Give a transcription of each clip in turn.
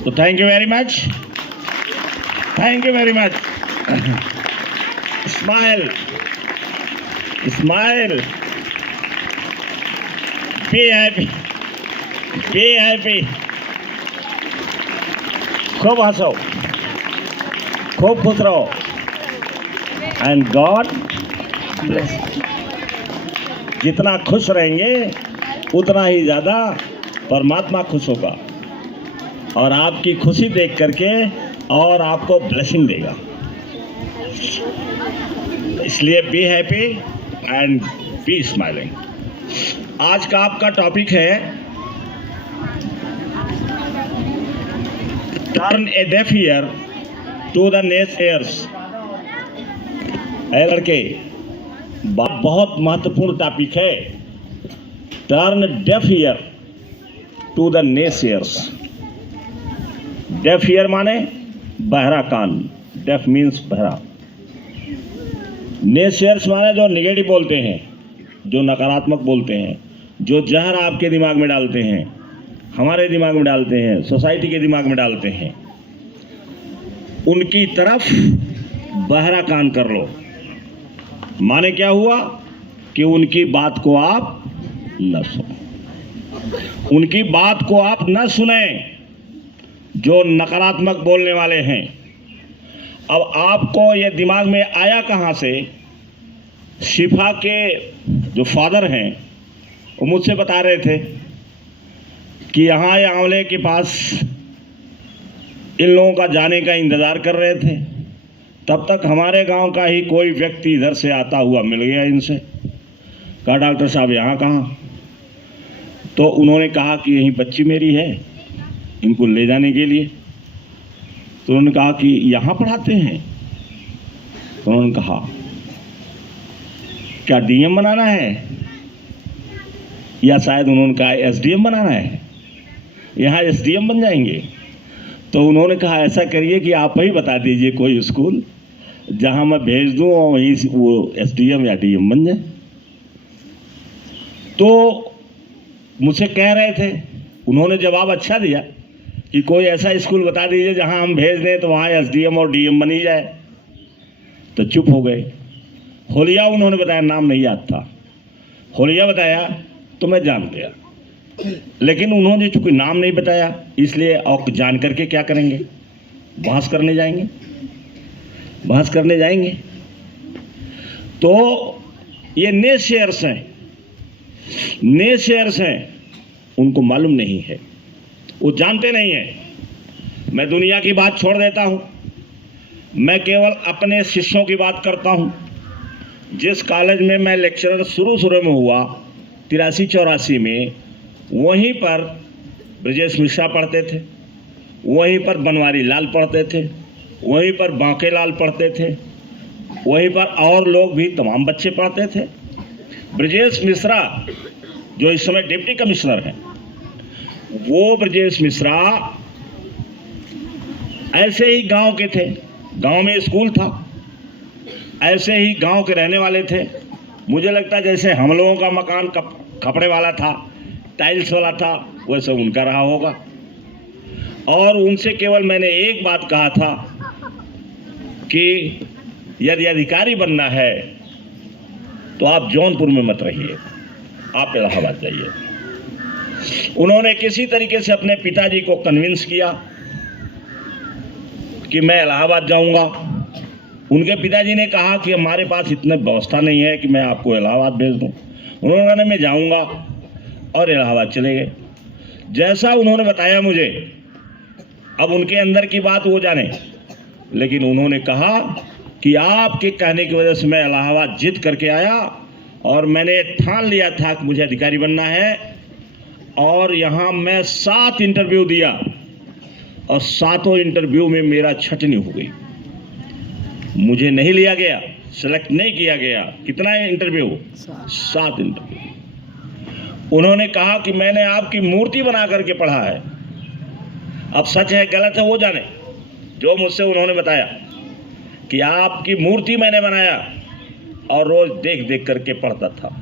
So thank you very much. Thank you very much. Smile. Smile. Be happy. Be happy. खूब हंसो, खूब खुश रहो, एंड गॉड ब्लेस। जितना खुश रहेंगे उतना ही ज़्यादा परमात्मा खुश होगा और आपकी खुशी देख करके और आपको ब्लेसिंग देगा। इसलिए be happy and be smiling. आज का आपका टॉपिक है turn a deaf ear to the naysayers. लड़के, बहुत महत्वपूर्ण टॉपिक है। Turn deaf ear to the naysayers. Deaf ear माने बहरा कान। डेफ मीन्स बहरा। नेसेयर्स माने जो निगेटिव बोलते हैं, जो नकारात्मक बोलते हैं, जो जहर आपके दिमाग में डालते हैं, हमारे दिमाग में डालते हैं, सोसाइटी के दिमाग में डालते हैं, उनकी तरफ बहरा कान कर लो। माने क्या हुआ कि उनकी बात को आप न सुनो, उनकी बात को आप न सुने जो नकारात्मक बोलने वाले हैं। अब आपको ये दिमाग में आया कहाँ से? शिफा के जो फादर हैं वो मुझसे बता रहे थे कि यहाँ आंवले के पास इन लोगों का जाने का इंतज़ार कर रहे थे। तब तक हमारे गांव का ही कोई व्यक्ति इधर से आता हुआ मिल गया इनसे। कहा डॉक्टर साहब यहाँ कहाँ? तो उन्होंने कहा कि यही बच्ची मेरी है, इनको ले जाने के लिए। तो उन्होंने कहा कि यहाँ पढ़ाते हैं? तो उन्होंने कहा क्या डीएम बनाना है, या शायद उन्होंने कहा एसडीएम बनाना है, यहाँ एसडीएम बन जाएंगे। तो उन्होंने कहा ऐसा करिए कि आप ही बता दीजिए कोई स्कूल जहाँ मैं भेज दूँ और वहीं वो एसडीएम या डीएम बन जाए। तो मुझसे कह रहे थे, उन्होंने जवाब अच्छा दिया कि कोई ऐसा स्कूल बता दीजिए जहाँ हम भेज दें तो वहाँ एसडीएम और डीएम बन ही जाए। तो चुप हो गए। होलिया उन्होंने बताया, नाम नहीं याद था। होलिया बताया तो मैं जान गया, लेकिन उन्होंने चूंकि नाम नहीं बताया इसलिए और जान करके क्या करेंगे? बहस करने जाएंगे, बहस करने जाएंगे। तो ये नेसेयर्स हैं, नेसेयर्स हैं, उनको मालूम नहीं है, वो जानते नहीं हैं। मैं दुनिया की बात छोड़ देता हूँ, मैं केवल अपने शिष्यों की बात करता हूँ। जिस कॉलेज में मैं लेक्चरर शुरू में हुआ 83-84 में, वहीं पर ब्रजेश मिश्रा पढ़ते थे, वहीं पर बनवारी लाल पढ़ते थे, वहीं पर बांके लाल पढ़ते थे, वहीं पर और लोग भी तमाम बच्चे पढ़ते थे। ब्रजेश मिश्रा जो इस समय डिप्टी कमिश्नर हैं, वो ब्रजेश मिश्रा ऐसे ही गांव के थे, गांव में स्कूल था, ऐसे ही गांव के रहने वाले थे। मुझे लगता जैसे हम लोगों का मकान कपड़े वाला था, टाइल्स वाला था, वैसे उनका रहा होगा। और उनसे केवल मैंने एक बात कहा था कि यदि अधिकारी बनना है तो आप जौनपुर में मत रहिए, आप इलाहाबाद जाइए। उन्होंने किसी तरीके से अपने पिताजी को कन्विंस किया कि मैं इलाहाबाद जाऊंगा। उनके पिताजी ने कहा कि हमारे पास इतनी व्यवस्था नहीं है कि मैं आपको इलाहाबाद भेज दूं। उन्होंने कहा मैं जाऊंगा, और इलाहाबाद चले गए। जैसा उन्होंने बताया मुझे, अब उनके अंदर की बात वो जाने, लेकिन उन्होंने कहा कि आपके कहने की वजह से मैं इलाहाबाद जिद करके आया और मैंने ठान लिया था कि मुझे अधिकारी बनना है। और यहाँ मैं 7 इंटरव्यू दिया और 7 इंटरव्यू में मेरा छटनी हो गई, मुझे नहीं लिया गया, सेलेक्ट नहीं किया गया। कितना इंटरव्यू? 7 इंटरव्यू। उन्होंने कहा कि मैंने आपकी मूर्ति बना करके पढ़ा है। अब सच है गलत है वो जाने, जो मुझसे उन्होंने बताया कि आपकी मूर्ति मैंने बनाया और रोज देख देख करके पढ़ता था।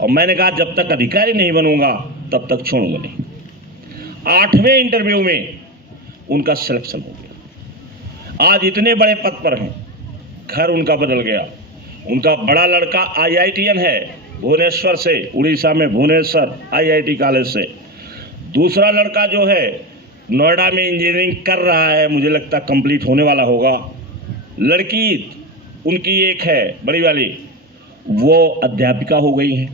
और मैंने कहा जब तक अधिकारी नहीं बनूंगा तब तक छोड़ूंगा नहीं। 8वें इंटरव्यू में उनका सिलेक्शन हो गया। आज इतने बड़े पद पर हैं, घर उनका बदल गया। उनका बड़ा लड़का IITian है भुवनेश्वर से, उड़ीसा में भुवनेश्वर IIT कॉलेज से। दूसरा लड़का जो है नोएडा में इंजीनियरिंग कर रहा है, मुझे लगता कंप्लीट होने वाला होगा। लड़की उनकी एक है बड़ी वाली, वो अध्यापिका हो गई है,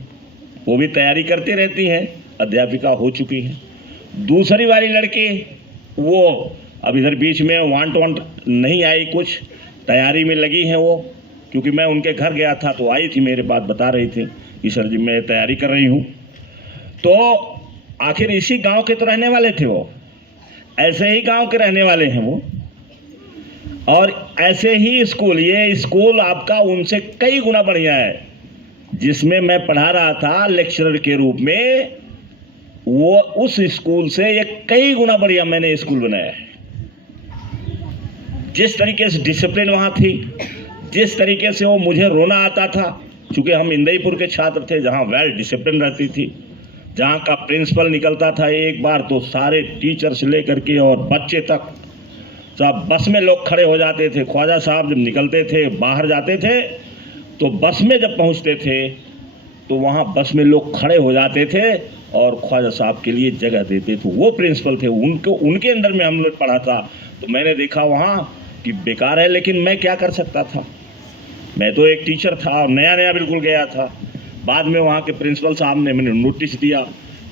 वो भी तैयारी करती रहती हैं, अध्यापिका हो चुकी हैं। दूसरी वाली लड़की वो अब इधर बीच में वांट नहीं आई, कुछ तैयारी में लगी हैं वो, क्योंकि मैं उनके घर गया था तो आई थी, मेरे बात बता रही थी कि सर जी मैं तैयारी कर रही हूँ। तो आखिर इसी गांव के तो रहने वाले थे वो, ऐसे ही गांव के रहने वाले हैं वो, और ऐसे ही स्कूल, ये स्कूल आपका उनसे कई गुना बढ़िया है। जिसमें मैं पढ़ा रहा था लेक्चरर के रूप में, वो उस स्कूल से ये कई गुना बढ़िया मैंने स्कूल बनाया है। जिस तरीके से डिसिप्लिन वहाँ थी, जिस तरीके से वो मुझे रोना आता था, क्योंकि हम इंदईपुर के छात्र थे जहाँ वेल डिसिप्लिन रहती थी, जहाँ का प्रिंसिपल निकलता था एक बार तो सारे टीचर से लेकर के और बच्चे तक सब बस में लोग खड़े हो जाते थे। ख्वाजा साहब जब निकलते थे बाहर जाते थे तो बस में जब पहुँचते थे तो वहाँ बस में लोग खड़े हो जाते थे और ख्वाजा साहब के लिए जगह देते थे। वो प्रिंसिपल थे, उनके अंडर में हम लोग पढ़ा था। तो मैंने देखा वहाँ कि बेकार है, लेकिन मैं क्या कर सकता था, मैं तो एक टीचर था और नया नया बिल्कुल गया था। बाद में वहाँ के प्रिंसिपल साहब ने मैंने नोटिस दिया,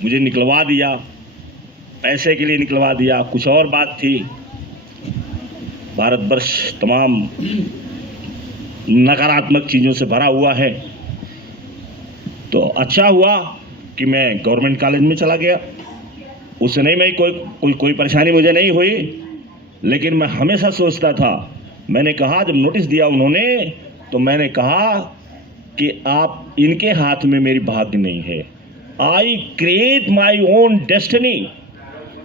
मुझे निकलवा दिया, पैसे के लिए निकलवा दिया। कुछ और बात थी, भारतवर्ष तमाम नकारात्मक चीज़ों से भरा हुआ है, तो अच्छा हुआ कि मैं गवर्नमेंट कॉलेज में चला गया। उससे नहीं मैं कोई परेशानी मुझे नहीं हुई, लेकिन मैं हमेशा सोचता था, मैंने कहा जब नोटिस दिया उन्होंने तो मैंने कहा कि आप इनके हाथ में मेरी भाग्य नहीं है, I create my own destiny.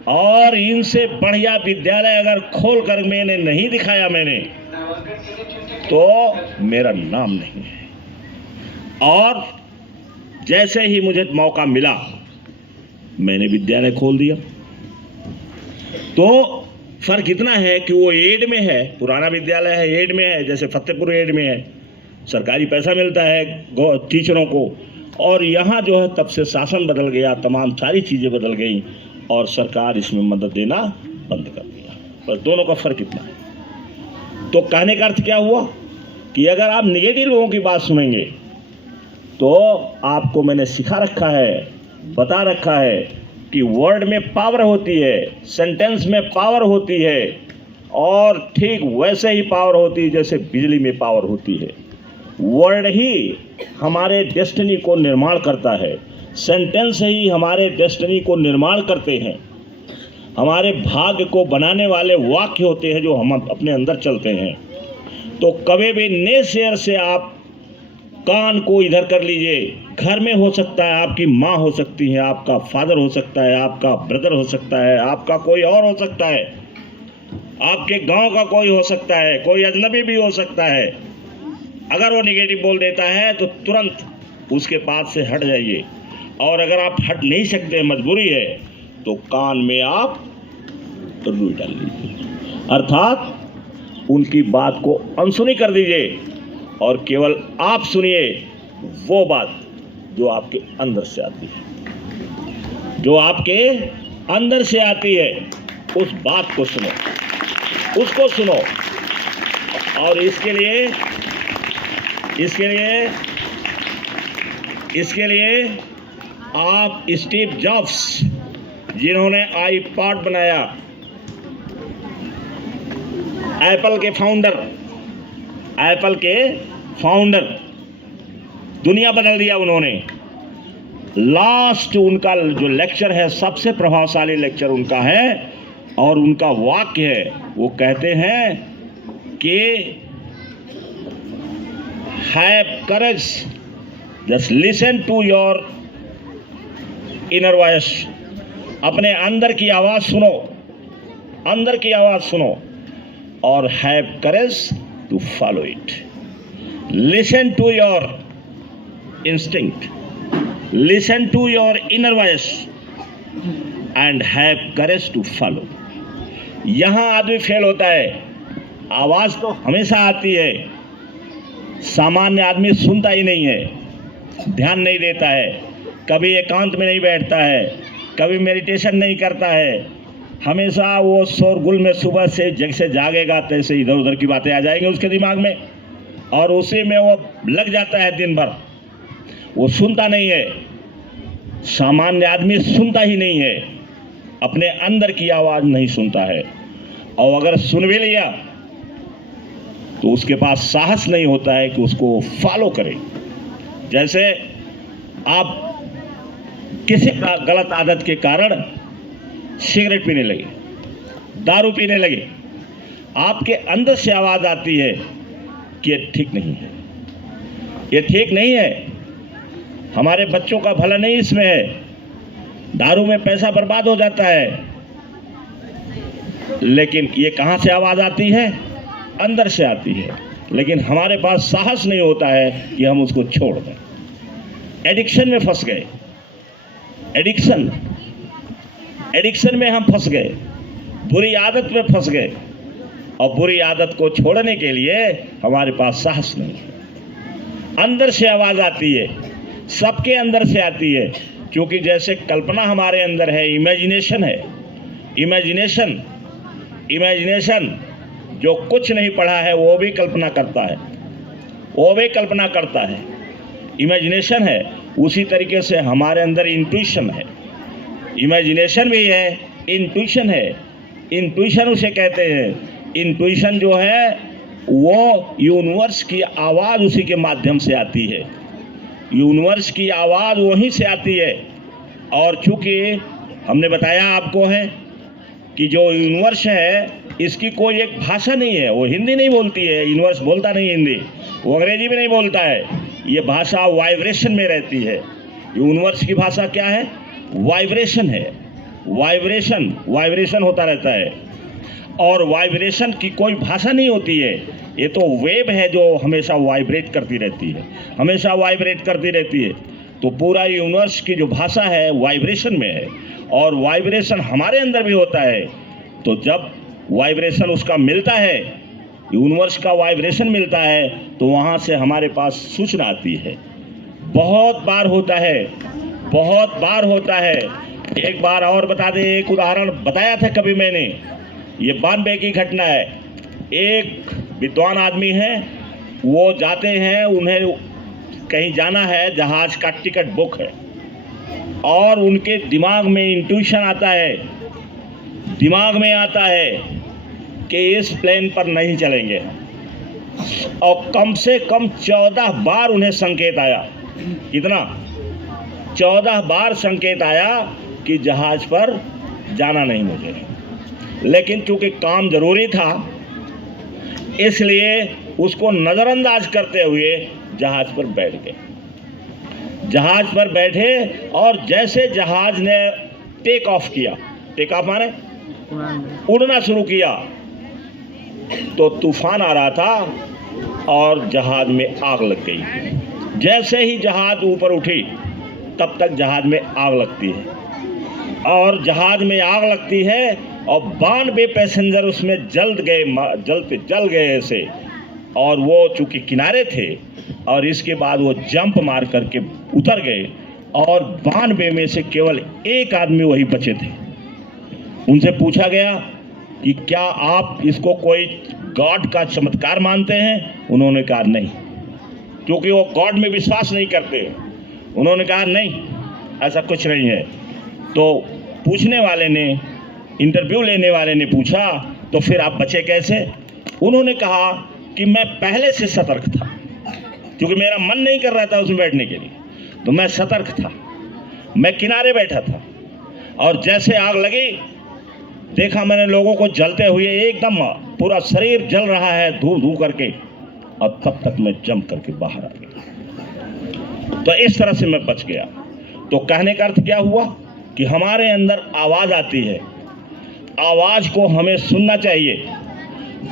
और इनसे बढ़िया विद्यालय अगर खोल कर मैंने नहीं दिखाया मैंने तो मेरा नाम नहीं है। और जैसे ही मुझे मौका मिला मैंने विद्यालय खोल दिया। तो फर्क इतना है कि वो एड में है, पुराना विद्यालय है एड में है, जैसे फतेहपुर एड में है, सरकारी पैसा मिलता है टीचरों को। और यहाँ जो है तब से शासन बदल गया, तमाम सारी चीज़ें बदल गई और सरकार इसमें मदद देना बंद कर दिया। बस दोनों का फर्क इतना है। तो कहने का अर्थ क्या हुआ कि अगर आप निगेटिव लोगों की बात सुनेंगे तो आपको मैंने सिखा रखा है, बता रखा है कि वर्ड में पावर होती है, सेंटेंस में पावर होती है, और ठीक वैसे ही पावर होती है जैसे बिजली में पावर होती है। वर्ड ही हमारे डेस्टिनी को निर्माण करता है, सेंटेंस ही हमारे डेस्टिनी को निर्माण करते हैं। हमारे भाग्य को बनाने वाले वाक्य होते हैं जो हम अपने अंदर चलते हैं। तो कभी भी नेसेयर से आप कान को इधर कर लीजिए। घर में हो सकता है आपकी माँ हो सकती है, आपका फादर हो सकता है, आपका ब्रदर हो सकता है, आपका कोई और हो सकता है, आपके गांव का कोई हो सकता है, कोई अजनबी भी हो सकता है। अगर वो निगेटिव बोल देता है तो तुरंत उसके पास से हट जाइए, और अगर आप हट नहीं सकते, मजबूरी है, तो कान में आप रुई डाल लीजिए, अर्थात उनकी बात को अनसुनी कर दीजिए और केवल आप सुनिए वो बात जो आपके अंदर से आती है, जो आपके अंदर से आती है, उस बात को सुनो, उसको सुनो। और इसके लिए आप स्टीव जॉब्स जिन्होंने आईपॉड बनाया, एप्पल के फाउंडर, दुनिया बदल दिया उन्होंने। लास्ट उनका जो लेक्चर है सबसे प्रभावशाली लेक्चर उनका है, और उनका वाक्य है, वो कहते हैं कि have courage, just listen to your inner voice. अपने अंदर की आवाज़ सुनो, अंदर की आवाज़ सुनो, और have courage to follow it. Listen to your instinct, listen to your inner voice and have courage to follow. यहाँ आदमी फेल होता है। आवाज़ तो हमेशा आती है, सामान्य आदमी सुनता ही नहीं है, ध्यान नहीं देता है, कभी एकांत में नहीं बैठता है, कभी मेडिटेशन नहीं करता है। हमेशा वो शोरगुल में सुबह से जैसे जागेगा तैसे इधर उधर की बातें आ जाएंगी उसके दिमाग में, और उसी में वो लग जाता है दिन भर। वो सुनता नहीं है। सामान्य आदमी सुनता ही नहीं है, अपने अंदर की आवाज़ नहीं सुनता है, और अगर सुन भी लिया तो उसके पास साहस नहीं होता है कि उसको फॉलो करे। जैसे आप किसी गलत आदत के कारण सिगरेट पीने लगे, दारू पीने लगे, आपके अंदर से आवाज़ आती है कि ये ठीक नहीं है, ये ठीक नहीं है, हमारे बच्चों का भला नहीं इसमें है, दारू में पैसा बर्बाद हो जाता है। लेकिन ये कहाँ से आवाज़ आती है? अंदर से आती है। लेकिन हमारे पास साहस नहीं होता है कि हम उसको छोड़ दें। एडिक्शन में फंस गए, एडिक्शन में हम फंस गए, बुरी आदत में फंस गए, और बुरी आदत को छोड़ने के लिए हमारे पास साहस नहीं है। अंदर से आवाज़ आती है, सबके अंदर से आती है, क्योंकि जैसे कल्पना हमारे अंदर है, इमेजिनेशन है। इमेजिनेशन जो कुछ नहीं पढ़ा है वो भी कल्पना करता है, इमेजिनेशन है। उसी तरीके से हमारे अंदर इंट्यूशन है, इमेजिनेशन भी है, इंट्यूशन है। इंट्यूशन उसे कहते हैं। इंट्यूशन जो है वो यूनिवर्स की आवाज़ उसी के माध्यम से आती है, यूनिवर्स की आवाज़ वहीं से आती है। और चूँकि हमने बताया आपको है कि जो यूनिवर्स है इसकी कोई एक भाषा नहीं है, वो हिंदी नहीं बोलती है, यूनिवर्स बोलता नहीं हिंदी, वो अंग्रेजी में नहीं बोलता है, ये भाषा वाइब्रेशन में रहती है। यूनिवर्स की भाषा क्या है? वाइब्रेशन है। वाइब्रेशन होता रहता है, और वाइब्रेशन की कोई भाषा नहीं होती है, ये तो वेव है जो हमेशा वाइब्रेट करती रहती है। तो पूरा यूनिवर्स की जो भाषा है वाइब्रेशन में है, और वाइब्रेशन हमारे अंदर भी होता है। तो जब वाइब्रेशन उसका मिलता है, यूनिवर्स का वाइब्रेशन मिलता है, तो वहाँ से हमारे पास सूचना आती है। बहुत बार होता है। एक बार और बता दें, एक उदाहरण बताया था कभी मैंने, ये 92 की घटना है। एक विद्वान आदमी हैं, वो जाते हैं, उन्हें कहीं जाना है, जहाज का टिकट बुक है, और उनके दिमाग में इंट्यूशन आता है कि इस प्लेन पर नहीं चलेंगे, और कम से कम 14 बार उन्हें संकेत आया। कितना? 14 बार संकेत आया कि जहाज पर जाना नहीं मुझे। लेकिन चूंकि काम जरूरी था, इसलिए उसको नज़रअंदाज करते हुए जहाज पर बैठे, और जैसे जहाज ने टेक ऑफ माने उड़ना शुरू किया, तो तूफान आ रहा था और जहाज में आग लग गई। जैसे ही जहाज ऊपर उठी, तब तक जहाज में आग लगती है, और जहाज में आग लगती है, और 92 पैसेंजर उसमें जल गए ऐसे। और वो चूंकि किनारे थे, और इसके बाद वो जंप मार करके उतर गए, और 92 में से केवल एक आदमी वही बचे थे। उनसे पूछा गया कि क्या आप इसको कोई गॉड का चमत्कार मानते हैं? उन्होंने कहा नहीं, क्योंकि वो गॉड में विश्वास नहीं करते। उन्होंने कहा नहीं, ऐसा कुछ नहीं है। तो पूछने वाले ने, इंटरव्यू लेने वाले ने पूछा, तो फिर आप बचे कैसे? उन्होंने कहा कि मैं पहले से सतर्क था, क्योंकि मेरा मन नहीं कर रहा था उसमें बैठने के लिए, तो मैं सतर्क था, मैं किनारे बैठा था, और जैसे आग लगी, देखा मैंने लोगों को जलते हुए, एकदम पूरा शरीर जल रहा है धू करके, और तब तक मैं जम करके बाहर आ गया। तो इस तरह से मैं बच गया। तो कहने का अर्थ क्या हुआ कि हमारे अंदर आवाज़ आती है, आवाज़ को हमें सुनना चाहिए।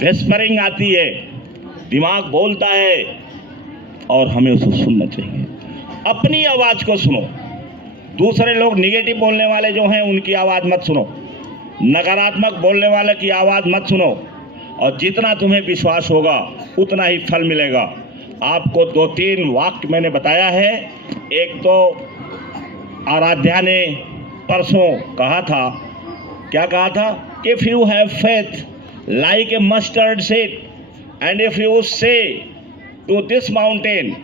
विस्परिंग आती है, दिमाग बोलता है, और हमें उसको सुनना चाहिए। अपनी आवाज़ को सुनो, दूसरे लोग निगेटिव बोलने वाले जो हैं उनकी आवाज़ मत सुनो। नकारात्मक बोलने वाले की आवाज़ मत सुनो, और जितना तुम्हें विश्वास होगा उतना ही फल मिलेगा। आपको 2-3 वाक्य मैंने बताया है। एक तो आराध्या ने परसों कहा था, क्या कहा था? If you have faith like a mustard seed and if you say to this mountain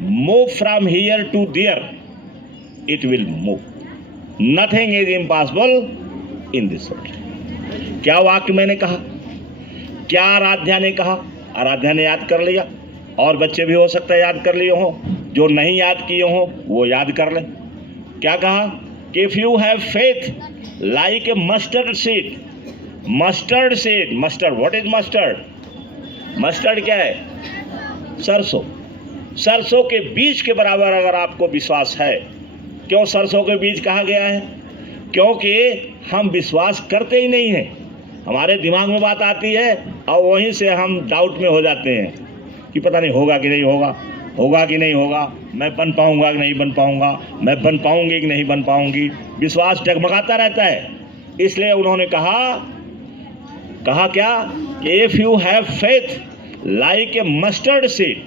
move from here to there it will move, nothing is impossible in this world. क्या वाक्य मैंने कहा? क्या आराध्या ने कहा? आराध्या ने याद कर लिया, और बच्चे भी हो सकता है याद कर लिए हों, जो नहीं याद किए हों वो याद कर लें। क्या कहा? कि if you have faith like a mustard seed. Mustard seed, mustard, what is mustard? Mustard क्या है? सरसों। सरसों के बीज के बराबर अगर आपको विश्वास है। क्यों सरसों के बीज कहा गया है? क्योंकि हम विश्वास करते ही नहीं हैं। हमारे दिमाग में बात आती है और वहीं से हम डाउट में हो जाते हैं कि पता नहीं होगा कि नहीं होगा, होगा कि नहीं होगा, मैं बन पाऊंगा कि नहीं बन पाऊंगा, मैं बन पाऊंगी कि नहीं बन पाऊंगी। विश्वास डगमगाता रहता है। इसलिए उन्होंने कहा क्या कि if you have faith like a mustard seed,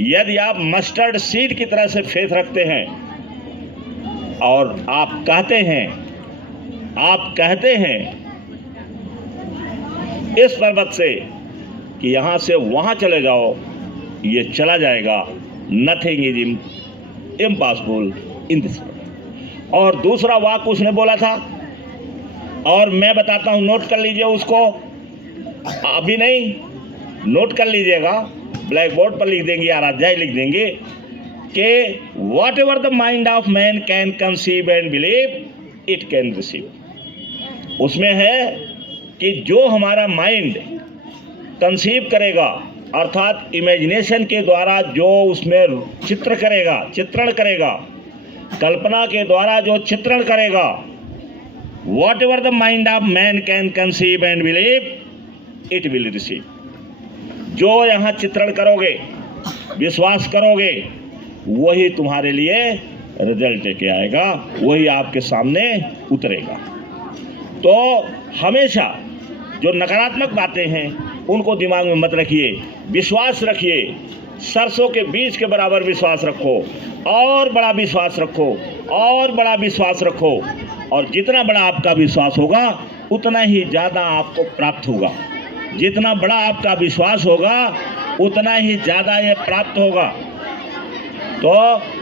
यदि आप मस्टर्ड सीड की तरह से फेथ रखते हैं और आप कहते हैं इस पर्वत से कि यहां से वहां चले जाओ, ये चला जाएगा। Nothing is impossible in this world. और दूसरा वाक्य उसने बोला था, और मैं बताता हूं, नोट कर लीजिए उसको, अभी नहीं, नोट कर लीजिएगा, ब्लैक बोर्ड पर लिख देंगे, आराध्या लिख देंगे कि what ever the mind of man can conceive and believe it can receive. उसमें है कि जो हमारा माइंड कंसीव करेगा, अर्थात इमेजिनेशन के द्वारा जो उसमें चित्रण करेगा, कल्पना के द्वारा जो चित्रण करेगा, what ever the mind of man can conceive and believe it will receive. जो यहाँ चित्रण करोगे, विश्वास करोगे, वही तुम्हारे लिए रिजल्ट लेके आएगा, वही आपके सामने उतरेगा। तो हमेशा जो नकारात्मक बातें हैं उनको दिमाग में मत रखिए, विश्वास रखिए। सरसों के बीज के बराबर विश्वास रखो, और बड़ा विश्वास रखो, और बड़ा विश्वास रखो, और जितना बड़ा आपका विश्वास होगा उतना ही ज़्यादा आपको प्राप्त होगा। जितना बड़ा आपका विश्वास होगा उतना ही ज़्यादा ये प्राप्त होगा। तो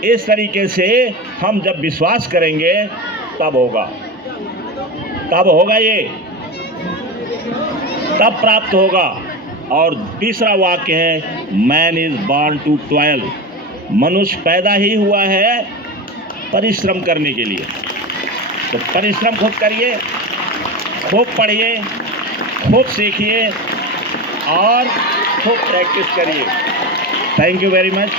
इस तरीके से हम जब विश्वास करेंगे तब होगा ये, तब प्राप्त होगा। और तीसरा वाक्य है, man is born to toil. मनुष्य पैदा ही हुआ है परिश्रम करने के लिए। तो परिश्रम खूब करिए, खूब पढ़िए, खूब सीखिए और खूब प्रैक्टिस करिए। Thank you very much.